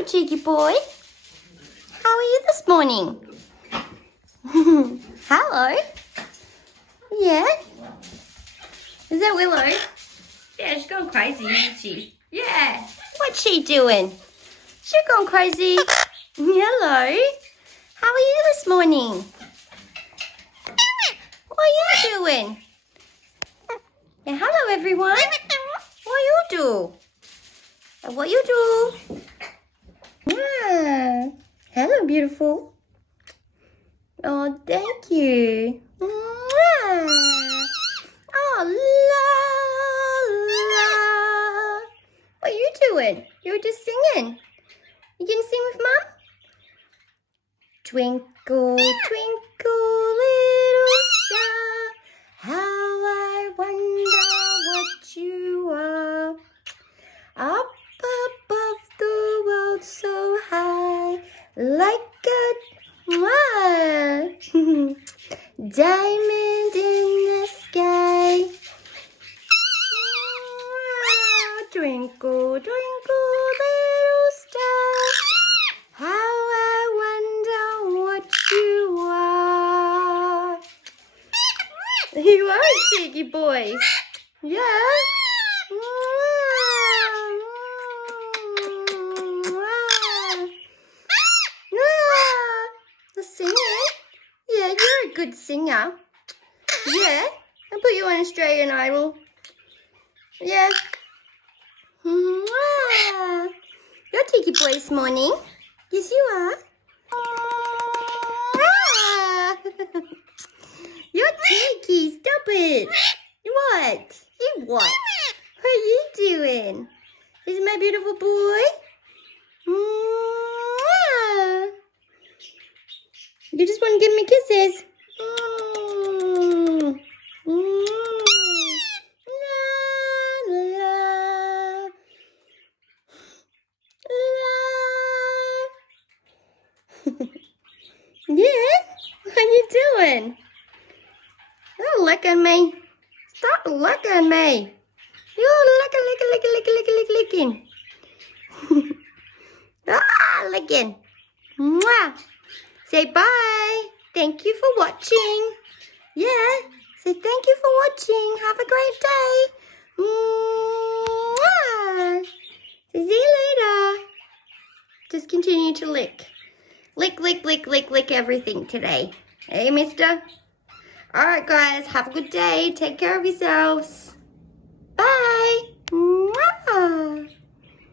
Hello, cheeky boy. How are you this morning? Hello. Yeah. Is that Willow? Yeah, she's going crazy, isn't she? Yeah. What's she doing? She's going crazy. Hello. How are you this morning? What are you doing? Yeah, hello, everyone. What you do? What you do? Ah, hello, beautiful. Oh, thank you. Mwah. Oh, la, la. What are you doing? You're just singing. You gonna sing with Mum? Twinkle, twinkle, little star, how I wonder what you are. Up above the world so high, like a diamond in the sky. Twinkle, twinkle, little star, how I wonder what you are. You are a cheeky boy. Yeah. The singing? Yeah, you're a good singer. Yeah. I'll put you on Australian Idol. Yeah. You're a cheeky boy this morning. Yes, you are. You're cheeky. Stop it. What? You what? What are you doing? Is it my beautiful boy? You just want to give me kisses. Yeah? What are you doing? Don't look at me. Stop looking at me. You're licking. Licking. Mwah. Say bye. Thank you for watching. Yeah. Say thank you for watching. Have a great day. Mwah. Say see you later. Just continue to lick. Lick everything today. Hey, mister. Alright, guys. Have a good day. Take care of yourselves. Bye. Mwah.